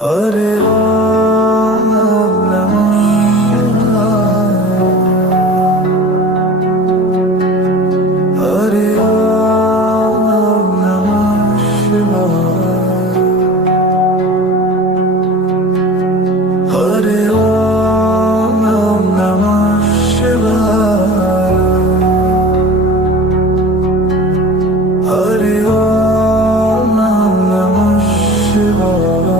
Hare Ram, Namah Shivaya. Hare Ram, Namah Shivaya. Hare Ram, Namah Shivaya. Hare Ram, Namah Shivaya.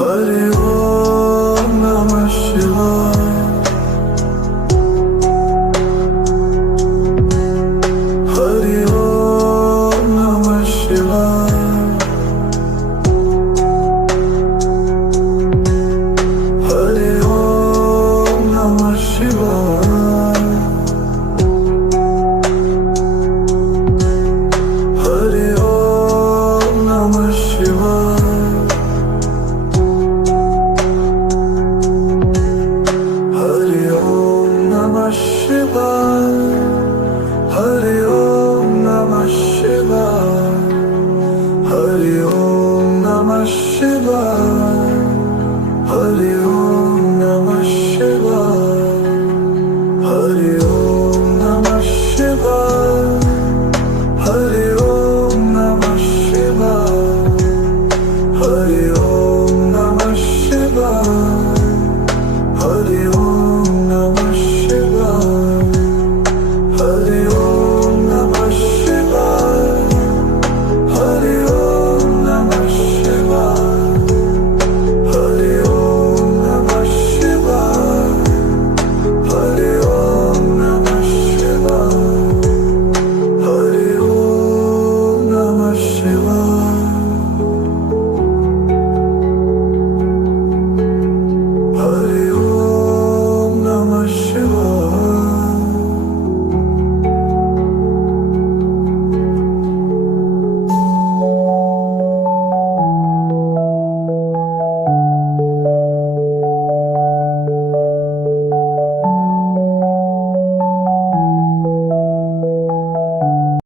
Hare Om Namah Shivaya. Hare Om Namah Shivaya. Hare Om Namah Shivaya. Hare Om Namah Shivaya. Hare Om Namah Shivaya. Hare Om Namah Shivaya. Hare Om Namah Shivaya.